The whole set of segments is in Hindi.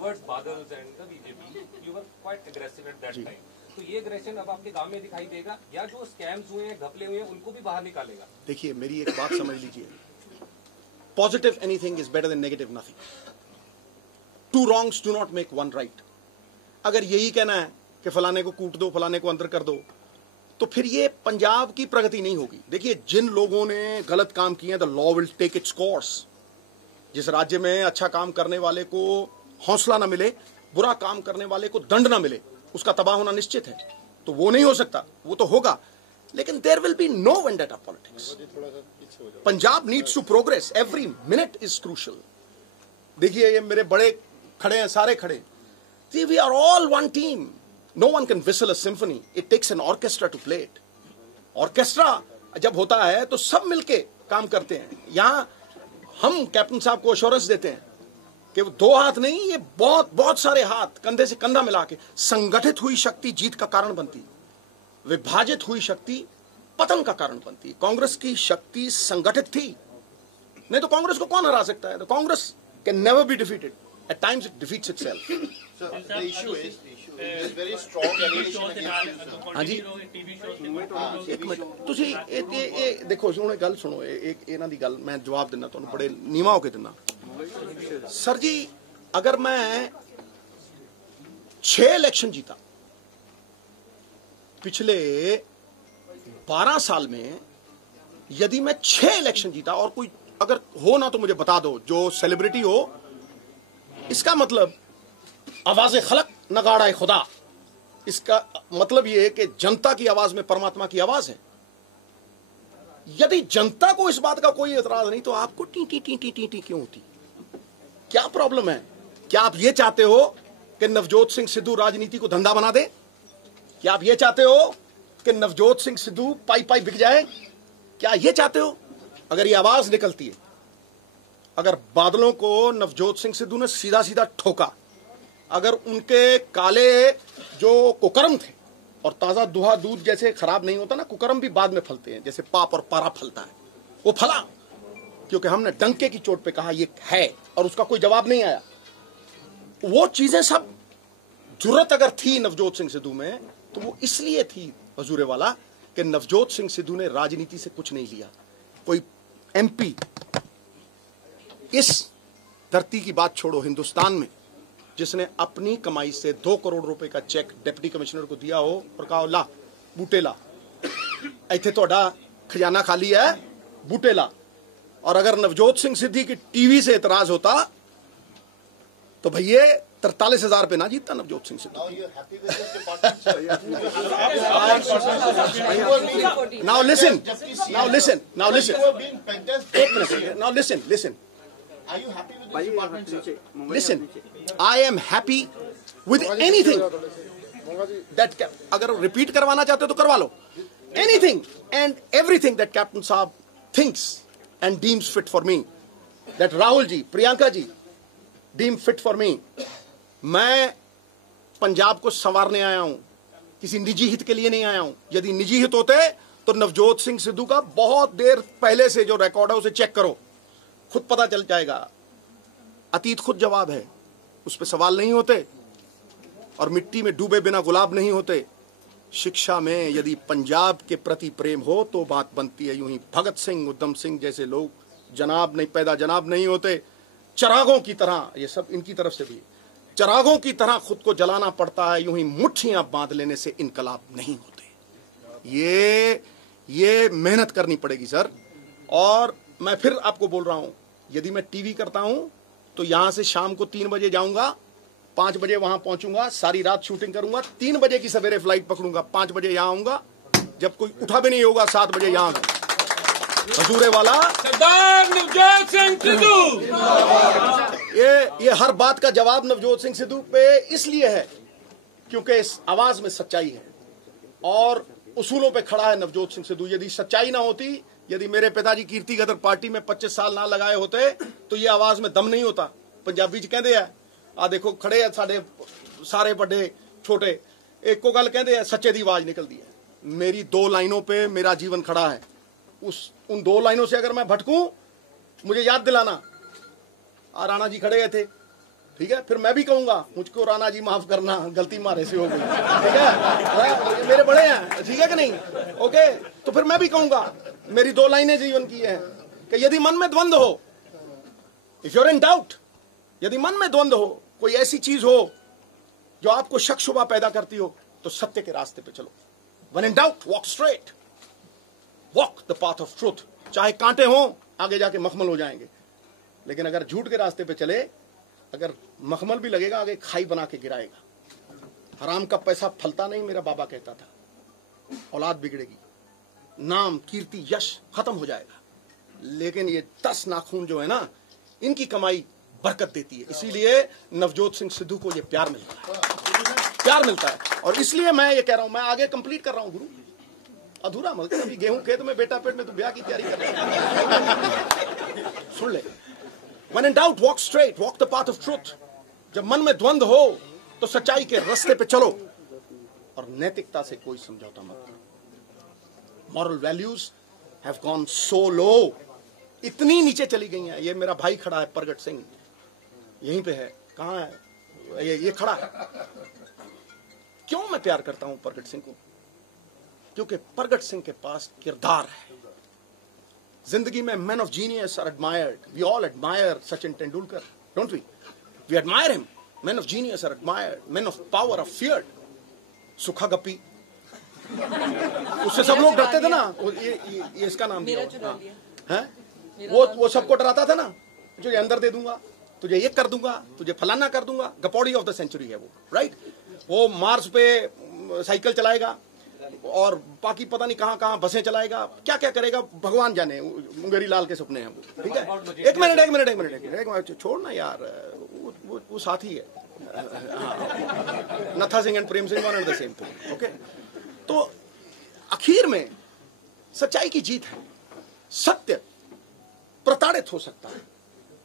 towards Badals and the BJP, you were quite aggressive at that time. तो ये एग्रेशन अब आपके गांव में दिखाई देगा या जो स्कैम्स हुए हैं, घपले हुए हैं, उनको भी बाहर निकालेगा? देखिए, मेरी एक बात समझ लीजिए, positive anything is better than negative nothing. Two wrongs do not make one right. अगर यही कहना है कि फलाने को कूट दो, फलाने को अंदर कर दो, तो फिर ये पंजाब की प्रगति नहीं होगी। देखिए, जिन लोगों ने गलत काम किए हैं, the law will take its course. जिस राज्य में अच्छा काम करने वाले को हौसला ना मिले, बुरा काम करने वाले को दंड ना मिले, उसका तबाह होना निश्चित है। तो वो नहीं हो सकता, वो तो होगा, लेकिन there will be no vendetta politics. Punjab needs to progress, every minute is crucial. देखिए, ये मेरे बड़े खड़े हैं, सारे खड़े। See, we are all one team. No one can whistle a symphony. It takes an orchestra to play it. Orchestra जब होता है तो सब मिलके काम करते हैं। यहाँ हम कैप्टन साहब को अश्योरेंस देते हैं कि वो दो हाथ नहीं, ये बहुत बहुत सारे हाथ कंधे से कंधा मिला के, संगठित हुई शक्ति जीत का कारण बनती, विभाजित हुई शक्ति पतन का कारण बनती। कांग्रेस की शक्ति संगठित थी, नहीं तो कांग्रेस को कौन हरा सकता है? तो Congress can never be defeated. At times it defeats itself. So the issue is there's very strong allegation against you. हाँ जी, एक मिनट ਤੁਸੀਂ ਇਹ ਦੇਖੋ, ਸੁਣੋ ਗੱਲ ਸੁਣੋ, एक ਇਹਨਾਂ ਦੀ ਗੱਲ ਮੈਂ ਜਵਾਬ ਦਿੰਦਾ ਤੁਹਾਨੂੰ, ਬੜੇ ਨੀਵਾਂ ਹੋ ਕੇ ਦਿੰਦਾ। सर जी, अगर मैं 6 इलेक्शन जीता पिछले 12 साल में, यदि मैं 6 इलेक्शन जीता और कोई अगर हो ना तो मुझे बता दो, जो सेलिब्रिटी हो, इसका मतलब आवाज़े खलक नगाड़ा खुदा, इसका मतलब यह है कि जनता की आवाज में परमात्मा की आवाज है। यदि जनता को इस बात का कोई एतराज नहीं, तो आपको T T T T T T क्यों होती? क्या प्रॉब्लम है? क्या आप ये चाहते हो कि नवजोत सिंह सिद्धू राजनीति को धंधा बना दे? क्या आप ये चाहते हो कि नवजोत सिंह सिद्धू पाई पाई बिक जाए? क्या ये चाहते हो? अगर ये आवाज निकलती है, अगर बादलों को नवजोत सिंह सिद्धू ने सीधा सीधा ठोका, अगर उनके काले जो कुकर्म थे, और ताजा दुहा दूध जैसे खराब नहीं होता ना, कुकर्म भी बाद में फलते हैं, जैसे पाप और पारा फलता है, वो फला क्योंकि हमने डंके की चोट पे कहा ये है और उसका कोई जवाब नहीं आया। वो चीजें सब जुर्रत अगर थी नवजोत सिंह सिद्धू में, तो वो इसलिए थी हजूरे वाला कि नवजोत सिंह सिद्धू ने राजनीति से कुछ नहीं लिया। कोई एमपी, इस धरती की बात छोड़ो, हिंदुस्तान में जिसने अपनी कमाई से 2 करोड़ रुपए का चेक डिप्टी कमिश्नर को दिया हो और कहा ला बूटे ला, इत्थे तोड़ा खजाना खाली है, बूटे ला। और अगर नवजोत सिंह सिद्धू की टीवी से एतराज होता तो भैया 43,000 पे ना जीतता नवजोत सिंह सिद्धू। Now listen. एक minute, now listen. Are you happy with this department, sir? Listen, I am happy with anything that अगर रिपीट करवाना चाहते हो तो करवा लो। Anything and everything that Captain Saab thinks and deems fit for me, that Rahul ji, Priyanka ji deem fit for me। मैं पंजाब को संवारने आया हूं, किसी निजी हित के लिए नहीं आया हूं। यदि निजी हित होते तो नवजोत सिंह सिद्धू का बहुत देर पहले से जो रिकॉर्ड है उसे चेक करो, खुद पता चल जाएगा। अतीत खुद जवाब है, उस पर सवाल नहीं होते, और मिट्टी में डूबे बिना गुलाब नहीं होते। शिक्षा में यदि पंजाब के प्रति प्रेम हो तो बात बनती है। यूं ही भगत सिंह, उधम सिंह जैसे लोग जनाब नहीं पैदा जनाब नहीं होते, चरागों की तरह, ये सब इनकी तरफ से भी, चरागों की तरह खुद को जलाना पड़ता है। यूं ही मुट्ठियां बांध लेने से इनकलाब नहीं होते। ये मेहनत करनी पड़ेगी सर। और मैं फिर आपको बोल रहा हूं, यदि मैं टीवी करता हूं तो यहां से शाम को 3 बजे जाऊंगा, 5 बजे वहां पहुंचूंगा, सारी रात शूटिंग करूंगा, 3 बजे की सवेरे फ्लाइट पकड़ूंगा, 5 बजे यहां आऊंगा, जब कोई उठा भी नहीं होगा 7 बजे यहां हजूरे वाला सरदार नवजोत सिंह सिद्धू। ये हर बात का जवाब नवजोत सिंह सिद्धू पे इसलिए है क्योंकि इस आवाज में सच्चाई है और उसूलों पे खड़ा है नवजोत सिंह सिद्धू। यदि सच्चाई ना होती, यदि मेरे पिताजी कीर्ति गदर पार्टी में 25 साल ना लगाए होते तो ये आवाज में दम नहीं होता। पंजाबी च कहते हैं, आ देखो खड़े है साडे सारे बड़े छोटे, एक को गल कहते हैं सच्चे दी आवाज निकलती है। मेरी 2 लाइनों पे मेरा जीवन खड़ा है। उन 2 लाइनों से अगर मैं भटकूं, मुझे याद दिलाना। राणा जी खड़े थे, ठीक है, फिर मैं भी कहूंगा मुझको राणा जी माफ करना, गलती मारे से हो गई, ठीक है, मेरे बड़े हैं, ठीक है कि नहीं, ओके। तो फिर मैं भी कहूंगा, मेरी 2 लाइनें जीवन की हैं कि यदि मन में द्वंद्व हो, if you are in doubt, यदि मन में द्वंद्व हो, कोई ऐसी चीज हो जो आपको शक शुबा पैदा करती हो, तो सत्य के रास्ते पे चलो। When in doubt, walk straight, walk the path of truth। चाहे कांटे हों, आगे जाके मखमल हो जाएंगे, लेकिन अगर झूठ के रास्ते पे चले, अगर मखमल भी लगेगा, आगे खाई बना के गिराएगा। हराम का पैसा फलता नहीं, मेरा बाबा कहता था, औलाद बिगड़ेगी, नाम, कीर्ति, यश खत्म हो जाएगा, लेकिन ये 10 नाखून जो है ना, इनकी कमाई बरकत देती है। इसीलिए नवजोत सिंह सिद्धू को ये प्यार मिलता है, प्यार मिलता है। और इसलिए मैं ये कह रहा हूं, मैं आगे कंप्लीट कर रहा हूं गुरु, अधूरा मत कर। अभी गेहूं खेत में, बेटा पेट में, तो ब्याह की तैयारी कर रहा है। सुन ले, When in doubt, walk straight, walk the path of truth। जब मन में द्वंद्व हो तो सच्चाई के रास्ते पे चलो और नैतिकता से कोई समझौता मत करो। Moral values have gone so low, इतनी नीचे चली गई हैं। ये मेरा भाई खड़ा है प्रगट सिंह, यहीं पे है, कहाँ है ये खड़ा है। क्यों मैं प्यार करता हूं प्रगट सिंह को? क्योंकि प्रगट सिंह के पास किरदार है। जिंदगी में men of genius are admired. We all admire Sachin Tendulkar, don't we? We admire him. Men of genius are admired. Men of power are feared. सुखा गप्पी, उससे सब लोग डरते थे ना। ये इसका नाम दिया है, वो सबको डराता था ना, तुझे अंदर दे दूंगा, तुझे ये कर दूंगा, तुझे फलाना कर दूंगा। गपौड़ी ऑफ द सेंचुरी है वो, राइट। वो मार्स पे साइकिल चलाएगा और बाकी पता नहीं कहां कहां बसें चलाएगा, क्या क्या करेगा भगवान जाने। मुंगेरी लाल के सपने हैं वो, ठीक है। एक मिनट छोड़ना यार, वो साथी है। नथा Singh and Prem Singh one and the same thing, okay. तो आखिर में सच्चाई की जीत है। सत्य प्रताड़ित हो सकता है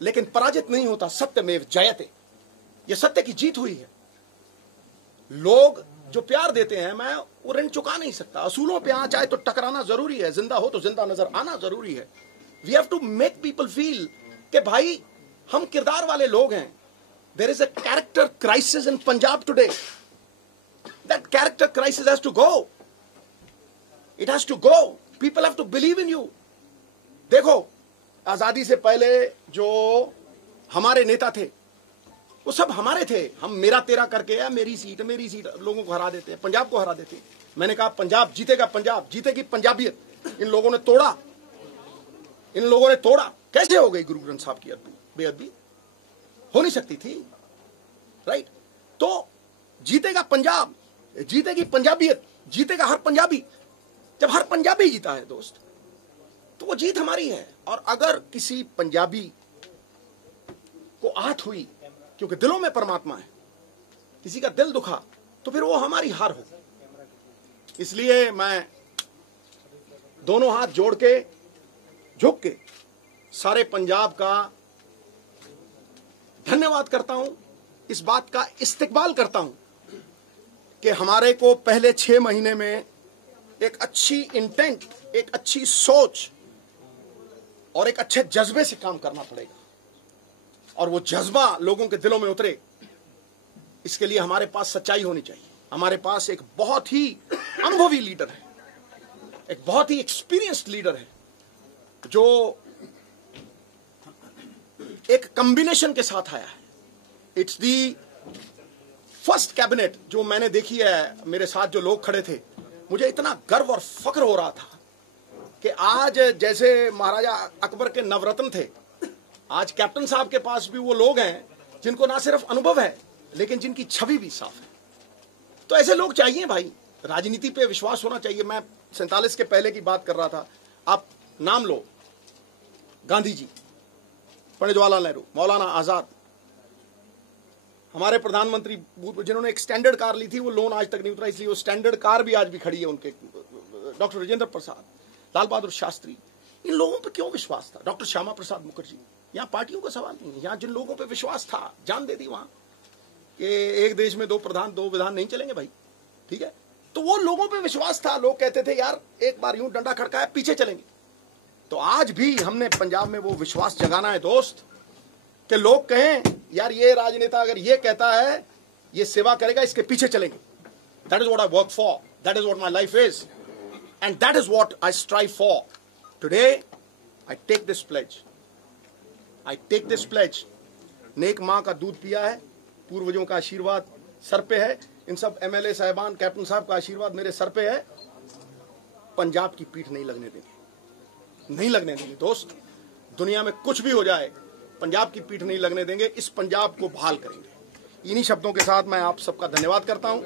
लेकिन पराजित नहीं होता। सत्यमेव जयते, ये सत्य की जीत हुई है। लोग जो प्यार देते हैं, मैं वो ऋण चुका नहीं सकता। असूलों पे चाहे तो टकराना जरूरी है, जिंदा हो तो जिंदा नजर आना जरूरी है। We have to make people feel कि भाई हम किरदार वाले लोग हैं। There is a character crisis in Punjab today. That character crisis has to go, it has to go. People have to believe in you. देखो, आजादी से पहले जो हमारे नेता थे वो सब हमारे थे। हम मेरा तेरा करके, या मेरी सीट लोगों को हरा देते हैं, पंजाब को हरा देते हैं। मैंने कहा पंजाब जीतेगा, पंजाब जीतेगी पंजाबियत। इन लोगों ने तोड़ा, इन लोगों ने तोड़ा। कैसे हो गई गुरु ग्रंथ साहब की बेअदबी? हो नहीं सकती थी, राइट। तो जीतेगा पंजाब, जीतेगी पंजाबियत, जीतेगा हर पंजाबी। जब हर पंजाबी जीता है दोस्त, तो वो जीत हमारी है। और अगर किसी पंजाबी को आहत हुई, क्योंकि दिलों में परमात्मा है, किसी का दिल दुखा, तो फिर वो हमारी हार हो। इसलिए मैं दोनों हाथ जोड़ के, झुक के सारे पंजाब का धन्यवाद करता हूं। इस बात का इस्तिकबाल करता हूं कि हमारे को पहले 6 महीने में एक अच्छी इंटेंट, एक अच्छी सोच और एक अच्छे जज्बे से काम करना पड़ेगा। और वो जज्बा लोगों के दिलों में उतरे, इसके लिए हमारे पास सच्चाई होनी चाहिए। हमारे पास एक बहुत ही अनुभवी लीडर है, एक बहुत ही एक्सपीरियंस्ड लीडर है, जो एक कॉम्बिनेशन के साथ आया है। इट्स दी फर्स्ट कैबिनेट जो मैंने देखी है। मेरे साथ जो लोग खड़े थे, मुझे इतना गर्व और फख्र हो रहा था कि आज जैसे महाराजा अकबर के नवरत्न थे, आज कैप्टन साहब के पास भी वो लोग हैं जिनको ना सिर्फ अनुभव है लेकिन जिनकी छवि भी साफ है। तो ऐसे लोग चाहिए भाई। राजनीति पे विश्वास होना चाहिए। मैं 47 के पहले की बात कर रहा था। आप नाम लो, गांधी जी, पंडित जवाहरलाल नेहरू, मौलाना आजाद, हमारे प्रधानमंत्री जिन्होंने एक स्टैंडर्ड कार ली थी, वो लोन आज तक नहीं उतरा, इसलिए वो स्टैंडर्ड कार भी आज भी खड़ी है उनके। डॉक्टर राजेंद्र प्रसाद, लाल बहादुर शास्त्री, इन लोगों पे क्यों विश्वास था? डॉक्टर श्यामा प्रसाद मुखर्जी। यहाँ पार्टियों का सवाल नहीं है, यहाँ जिन लोगों पे विश्वास था, जान दे दी वहां कि एक देश में 2 प्रधान 2 विधान नहीं चलेंगे भाई, ठीक है। तो वो लोगों पे विश्वास था। लोग कहते थे यार एक बार यूं डंडा खड़काया, पीछे चलेंगे। तो आज भी हमने पंजाब में वो विश्वास जगाना है दोस्त। कि लोग कहें यार ये राजनेता अगर ये कहता है ये सेवा करेगा, इसके पीछे चलेंगे. That is what I work for, that is what my life is, and that is what I strive for. Today I take this pledge, I take this pledge. नेक माँ का दूध पिया है, पूर्वजों का आशीर्वाद सर पे है, इन सब एमएलए साहबान, कैप्टन साहब का आशीर्वाद मेरे सर पे है. पंजाब की पीठ नहीं लगने देंगे, नहीं लगने देंगे दोस्त. दुनिया में कुछ भी हो जाए, पंजाब की पीठ नहीं लगने देंगे. इस पंजाब को बहाल करेंगे. इन्हीं शब्दों के साथ मैं आप सबका धन्यवाद करता हूं.